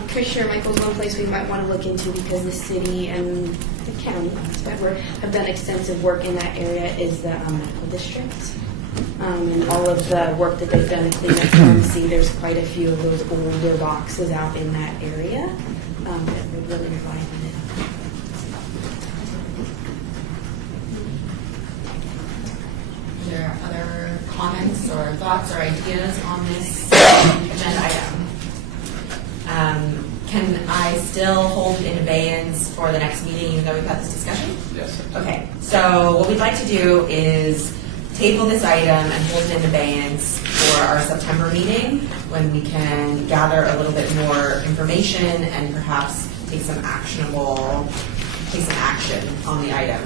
Commissioner Michaels, one place we might want to look into, because the city and the county have done extensive work in that area, is the medical district. And all of the work that they've done to clean up pharmacy, there's quite a few of those older boxes out in that area that would really provide it. Are there other comments or thoughts or ideas on this agenda item? Can I still hold it in abeyance for the next meeting, even though we've had this discussion? Yes. Okay, so what we'd like to do is table this item and hold it in abeyance for our September meeting, when we can gather a little bit more information and perhaps take some action on the item.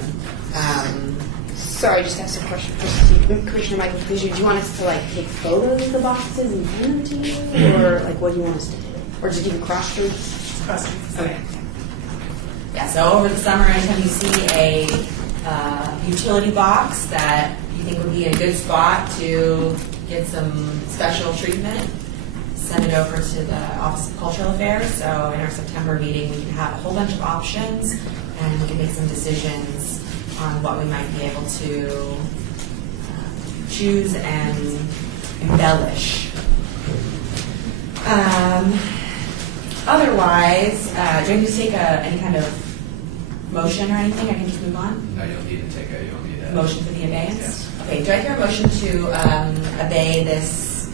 Sorry, I just have some questions for Commissioner Michael. Do you want us to take photos of the boxes and send them to you, or what do you want us to do? Or just even cross through? Okay. Yeah, so over the summer, anytime you see a utility box that you think would be a good spot to get some special treatment, send it over to the Office of Cultural Affairs. So in our September meeting, we can have a whole bunch of options, and we can make some decisions on what we might be able to choose and embellish. Otherwise, do I need to take any kind of motion or anything? I can just move on? No, you'll need a Motion for the abeyance? Yes. Okay, do I hear a motion to obey this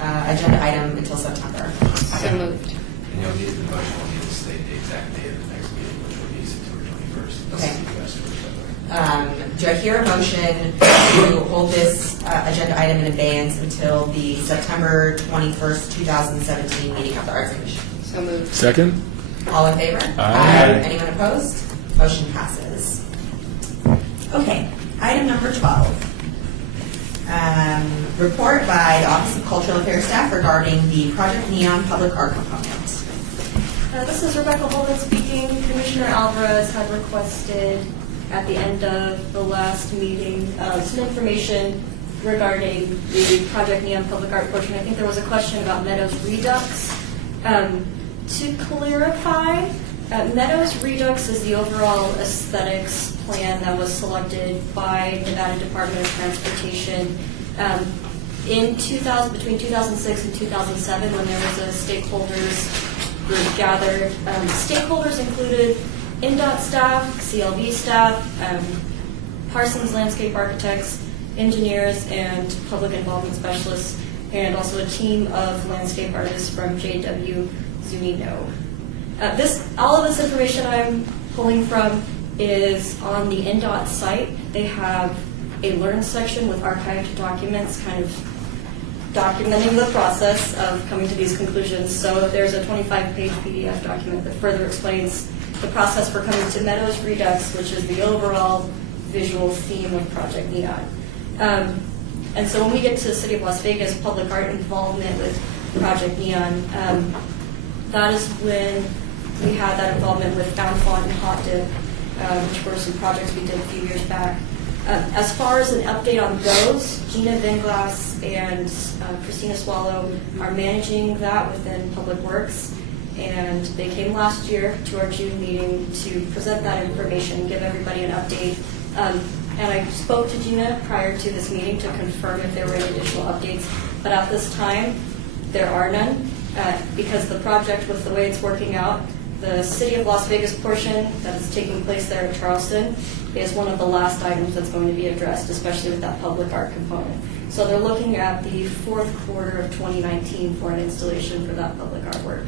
agenda item until September? So moved. And you'll need the motion, will need to state the exact date of the next meeting, which will be September 21st. Okay. Do I hear a motion to hold this agenda item in abeyance until the September 21st, 2017 meeting of the Arts Commission? So moved. Second? All in favor? Aye. Anyone opposed? Motion passes. Okay, item number 12. Report by the Office of Cultural Affairs staff regarding the Project Neon public art component. This is Rebecca Holden speaking. Commissioner Alvarez had requested at the end of the last meeting some information regarding the Project Neon public art portion. I think there was a question about Meadows Redux. To clarify, Meadows Redux is the overall aesthetics plan that was selected by Nevada Department of Transportation between 2006 and 2007, when there was a stakeholders group gathered. Stakeholders included INDOT staff, CLB staff, Parsons Landscape Architects, engineers, and public involvement specialists, and also a team of landscape artists from JW Zunino. All of this information I'm pulling from is on the INDOT site. They have a Learn section with archived documents, kind of documenting the process of coming to these conclusions. So there's a 25-page PDF document that further explains the process for coming to Meadows Redux, which is the overall visual theme of Project Neon. And so when we get to the City of Las Vegas public art involvement with Project Neon, that is when we had that involvement with Found Font and Hot Dip, which were some projects we did a few years back. As far as an update on those, Gina Vinglass and Christina Swallow are managing that within Public Works, and they came last year to our June meeting to present that information, give everybody an update. And I spoke to Gina prior to this meeting to confirm if there were any additional updates, but at this time, there are none, because the project, with the way it's working out, the City of Las Vegas portion that is taking place there at Charleston is one of the last items that's going to be addressed, especially with that public art component. So they're looking at the fourth quarter of 2019 for an installation for that public artwork.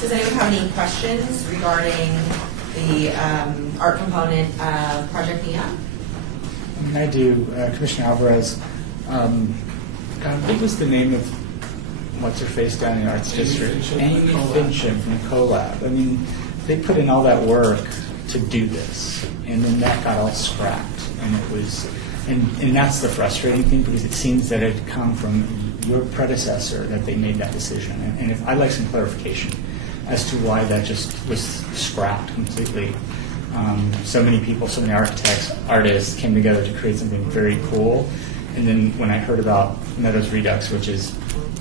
Does anyone have any questions regarding the art component of Project Neon? I mean, I do. Commissioner Alvarez, God, what was the name of what's her face down in the Arts District? Amy Fincham from CoLab. I mean, they put in all that work to do this, and then that got all scrapped. And it was, and that's the frustrating thing, because it seems that it had come from your predecessor that they made that decision. And if I'd like some clarification as to why that just was scrapped completely. So many people, so many architects, artists came together to create something very cool. And then when I heard about Meadows Redux, which is,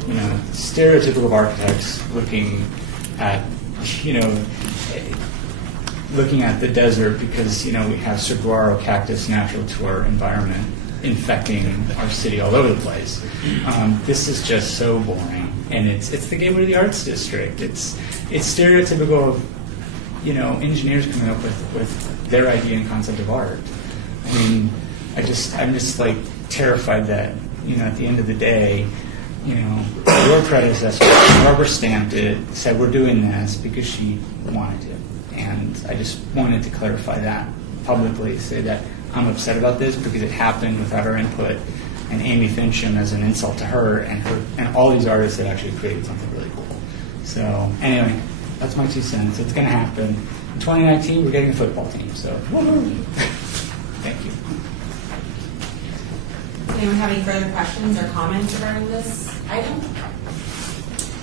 you know, stereotypical of architects looking at, you know, looking at the desert because, you know, we have saguaro cactus natural to our environment infecting our city all over the place. This is just so boring. And it's the gateway to the Arts District. It's stereotypical of, you know, engineers coming up with their idea and concept of art. I mean, I'm just like terrified that, you know, at the end of the day, you know, your predecessor rubber stamped it, said we're doing this because she wanted to. And I just wanted to clarify that publicly, say that I'm upset about this because it happened without our input, and Amy Fincham as an insult to her and all these artists that actually created something really cool. So anyway, that's my 2 cents. It's going to happen. In 2019, we're getting a football team, so thank you. Does anyone have any further questions or comments regarding this item?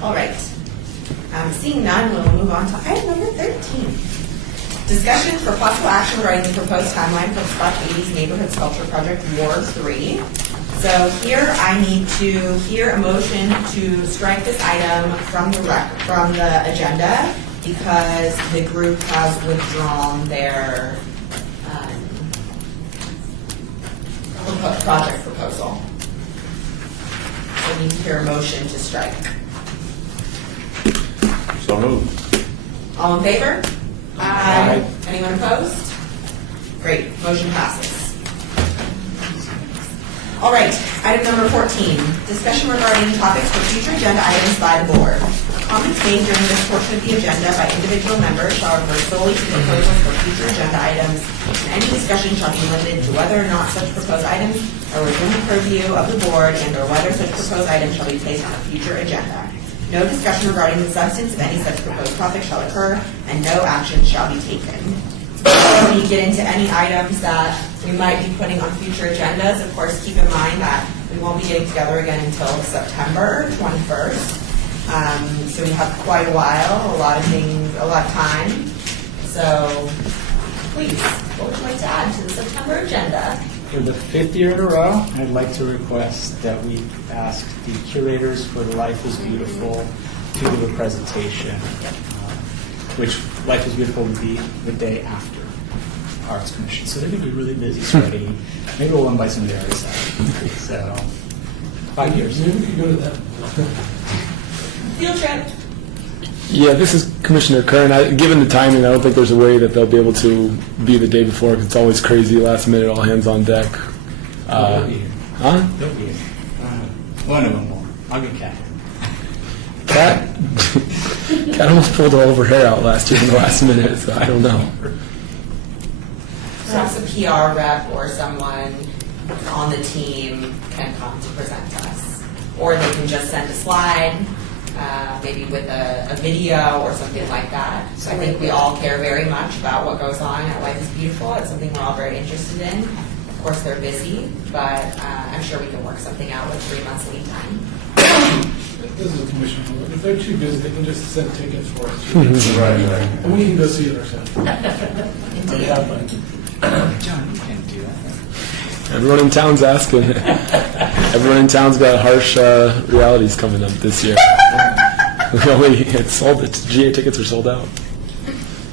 All right. Seeing none, we'll move on to item number 13. Discussion for possible action regarding the proposed timeline for the Splash 80s Neighborhood Sculpture Project Ward 3. So here I need to hear a motion to strike this item from the agenda because the group has withdrawn their project proposal. So I need to hear a motion to strike. So moved. All in favor? Aye. Anyone opposed? Great, motion passes. All right, item number 14, discussion regarding topics for future agenda items by the board. Comments made during this portion of the agenda by individual members shall refer solely to proposals for future agenda items, and any discussion shall be limited to whether or not such proposed items are within the purview of the board and or whether such proposed items shall be placed on a future agenda. No discussion regarding the substance of any such proposed topic shall occur, and no action shall be taken. Before we get into any items that we might be putting on future agendas, of course, keep in mind that we won't be getting together again until September 21st. So we have quite a while, a lot of things, a lot of time. So please, what would you like to add to the September agenda? For the 5th year in a row, I'd like to request that we ask the curators for Life is Beautiful to give a presentation, which Life is Beautiful would be the day after Arts Commission. So they're going to be really busy spreading. Maybe we'll invite some of the artists out. So 5 years. Maybe we can go to that. Field trip. Yeah, this is Commissioner Kern. Given the timing, I don't think there's a way that they'll be able to be the day before because it's always crazy, last minute, all hands on deck. They'll be here. Huh? They'll be here. One of them will. I'll get Kat. Kat almost pulled all of her hair out last year in the last minute, so I don't know. Perhaps a PR rep or someone on the team can come to present to us. Or they can just send a slide, maybe with a video or something like that. So I think we all care very much about what goes on at Life is Beautiful. It's something we're all very interested in. Of course, they're busy, but I'm sure we can work something out with 3 months lead time. This is a commission. If they're too busy, they can just send tickets for us. Right. And we can go see it ourselves. Indeed. John, you can't do that. Everyone in town's asking. Everyone in town's got harsh realities coming up this year. It's sold. GA tickets are sold out.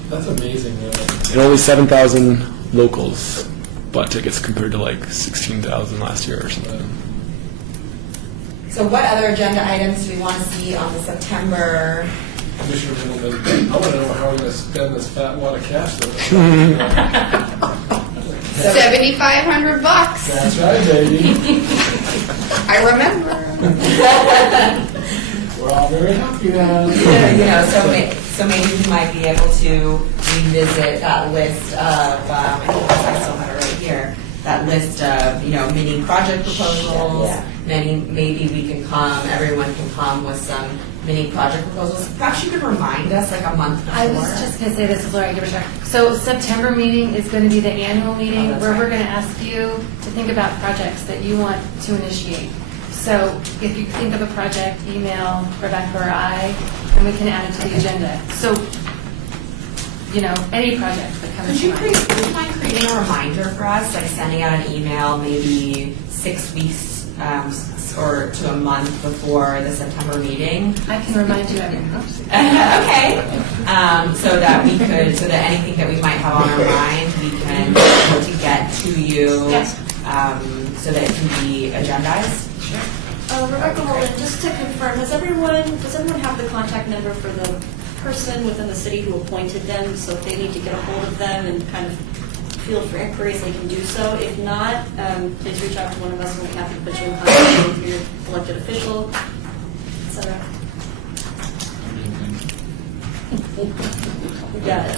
That's amazing, really. And only 7,000 locals bought tickets compared to like 16,000 last year or something. So what other agenda items do we want to see on the September? Commissioner Middleton, I want to know how we're going to spend this fat wad of cash. $7,500. That's right, baby. I remember. We're all very happy now. So maybe we might be able to revisit that list of, I still have it right here, that list of, mini project proposals. Maybe we can everyone can come with some mini project proposals. Perhaps you could remind us like a month before. I was just going to say, this is Lori Gibbert. So September meeting is going to be the annual meeting that's where right. we're going to ask you to think about projects that you want to initiate. So if you think of a project, email Rebecca or I, and we can add it to the agenda. So, any project that comes to mind. Would you mind creating a reminder for us, like sending out an email maybe 6 weeks or to a month before the September meeting? I can remind you every month. Okay. So that anything that we might have on our mind, we can able to get to you. Yes. So that it can be agendized. Rebecca Holden, just to confirm, does everyone have the contact number for the person within the city who appointed them? So if they need to get a hold of them and kind of field for inquiries, they can do so. If not, please reach out to one of us and we'll be happy to put you in contact with your elected official, etc. You got it.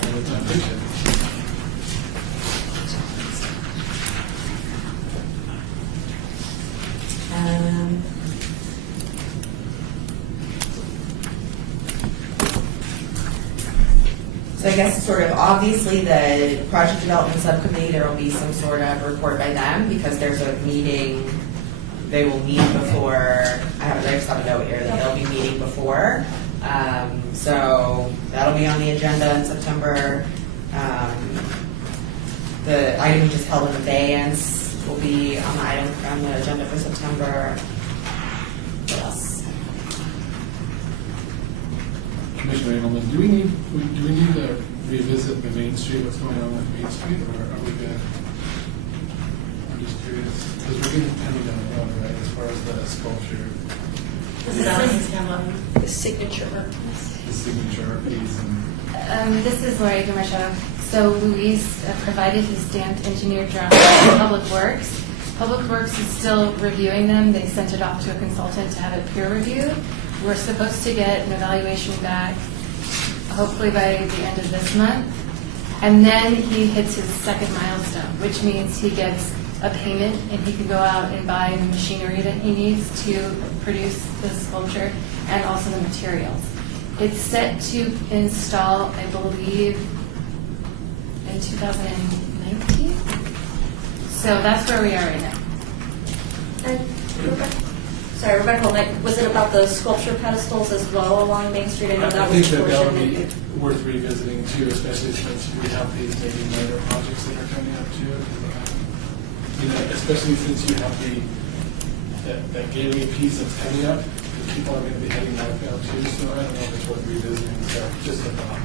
So I guess sort of obviously the project development subcommittee, there will be some sort of report by them because there's a meeting, they will meet before, I just have a note here that they'll be meeting before. So that'll be on the agenda in September. The item we just held in abeyance will be on the agenda for September. What else? Commissioner Engelmann, do we need to revisit the Main Street, what's going on with Main Street, or are we good? I'm just curious, because we're getting penny down the road, right, as far as the sculpture, The signature. the signature piece, and This is Lori Gibbert. So Luis provided his stamped engineered drawings to Public Works. Public Works is still reviewing them. They sent it off to a consultant to have it peer reviewed. We're supposed to get an evaluation back hopefully by the end of this month. And then he hits his second milestone, which means he gets a payment and he can go out and buy the machinery that he needs to produce the sculpture and also the materials. It's set to install, I believe, in 2019. So that's where we are right now. And Rebecca Holden, was it about the sculpture pedestals as well along Main Street? I know I that think was a that portion would that be you... worth revisiting too, especially since we have these maybe minor projects that are coming up too. Especially since you have that gateway piece that's coming up, people are going to be heading northbound too, so I don't know if it's worth revisiting, so just a thought.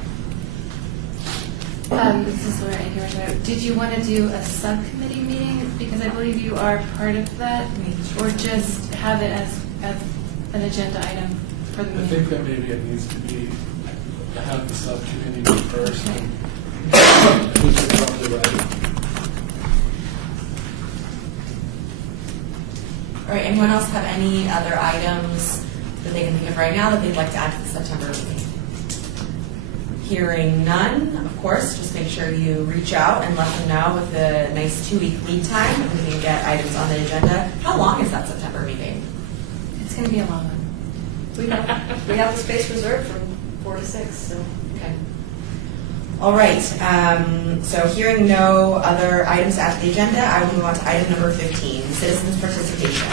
This is Lori Gibbert. Did you want to do a subcommittee meeting? Because I believe you are part of that, or just have it as an agenda item for the I meeting? think that maybe it needs to be, have the subcommittee meet first, Okay. which is probably right. All right, anyone else have any other items that they can think of right now that they'd like to add to the September meeting? Hearing none, of course, just make sure you reach out and let them know with a nice 2-week lead time and we can get items on the agenda. How long is that September meeting? It's going to be a long one. We have the space reserved from 4 to 6, so... Okay. All right, so hearing no other items to add to the agenda, I will move on to item number 15, citizens' participation.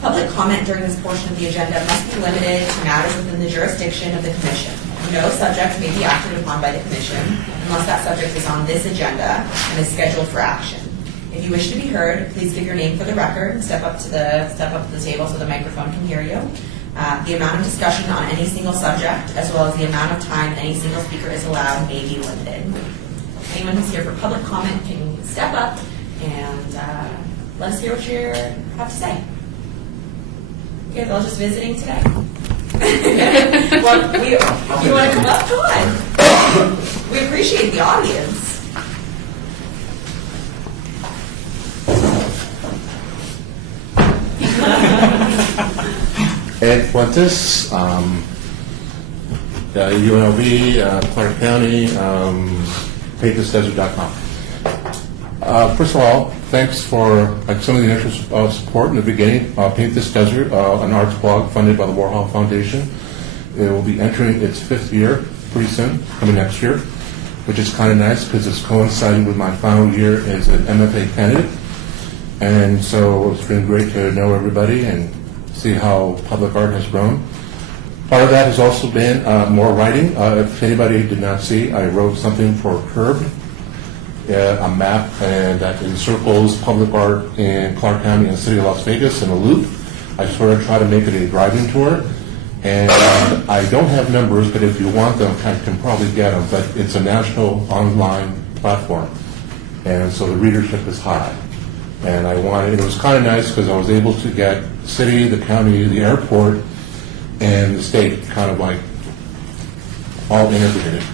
Public comment during this portion of the agenda must be limited to matters within the jurisdiction of the commission. No subject may be acted upon by the commission unless that subject is on this agenda and is scheduled for action. If you wish to be heard, please give your name for the record and step up to the table so the microphone can hear you. The amount of discussion on any single subject, as well as the amount of time any single speaker is allowed, may be limited. Anyone who's here for public comment can step up and let us hear what you have to say. You guys all just visiting today? Well, you want to come up? Come on. We appreciate the audience. Ed Fuentes, UNLV, Clark County, paintthisdesert.com. First of all, thanks for some of the initial support in the beginning. Paint This Desert, an arts blog funded by the Warhol Foundation. It will be entering its 5th year pretty soon, coming next year, which is kind of nice because it's coinciding with my final year as an MFA candidate. And so it's been great to know everybody and see how public art has grown. Part of that has also been more writing. If anybody did not see, I wrote something for Curb, a map and that encircles public art in Clark County and the city of Las Vegas in a loop. I sort of try to make it a driving tour. And I don't have numbers, but if you want them, I can probably get them. But it's a national online platform. And so the readership is high. And it was kind of nice because I was able to get the city, the county, the airport, and the state kind of like all integrated.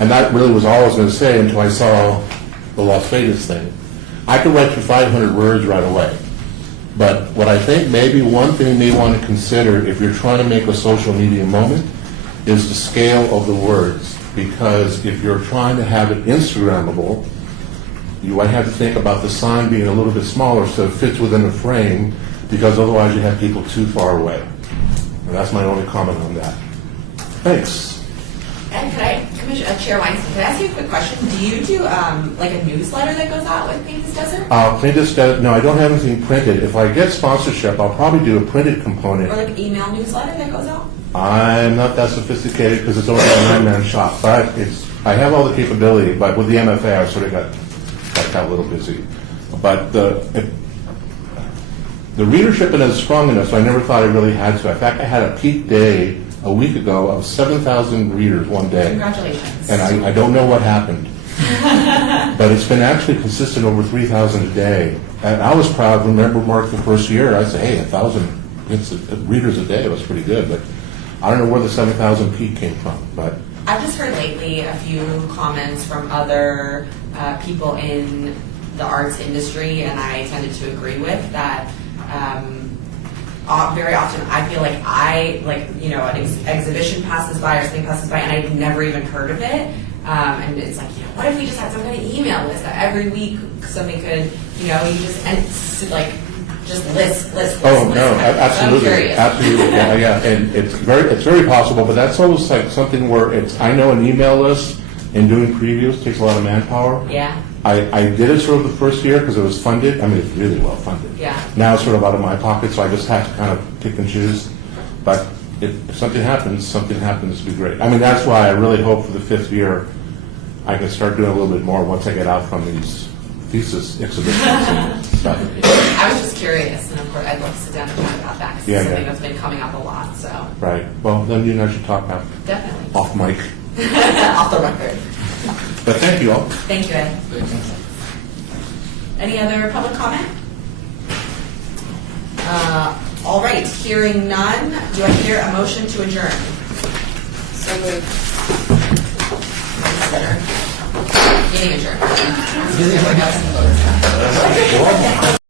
And that really was all I was going to say until I saw the Las Vegas thing. I could write you 500 words right away. But what I think maybe one thing you may want to consider if you're trying to make a social media moment is the scale of the words. Because if you're trying to have it Instagrammable, you might have to think about the sign being a little bit smaller so it fits within a frame, because otherwise you have people too far away. And that's my only comment on that. Thanks. And Chair Weinstein, can I ask you a quick question? Do you do like a newsletter that goes out with Paint This Desert? Paint This Desert, no, I don't have anything printed. If I get sponsorship, I'll probably do a printed component. Or like an email newsletter that goes out? I'm not that sophisticated because it's only a one-man shop, but I have all the capability. But with the MFA, I sort of got a little busy. But the readership is strong enough, so I never thought I really had to. In fact, I had a peak day a week ago of 7,000 readers one day. Congratulations. And I don't know what happened. But it's been actually consistent over 3,000 a day. And I was proud. Remember, Mark, the first year, I said, hey, 1,000 readers a day was pretty good. But I don't know where the 7,000 peak came from. But I've just heard lately a few comments from other people in the arts industry, and I tended to agree with that. Very often I feel like an exhibition passes by or something passes by and I've never even heard of it. And it's like, what if we just had some kind of email list that every week somebody could, just list. oh no, absolutely, absolutely, yeah. And it's very possible, but that's almost like something where I know an email list and doing previews takes a lot of manpower. Yeah. I did it sort of the first year because it was funded. I mean, it's really well funded. Yeah. Now it's sort of out of my pocket, so I just have to kind of pick and choose. But if something happens to be great. I mean, that's why I really hope for the 5th year I can start doing a little bit more once I get out from these thesis exhibitions and stuff. I was just curious, and of course I'd love to sit down and talk about that because it's something that's been coming up a lot. So. Right. Well, then you and I should talk about Definitely. Off mic. Off the record. But thank you all. Thank you, Ed. Any other public comment? All right, hearing none, do I hear a motion to adjourn? So moved. Consider. Meeting adjourned.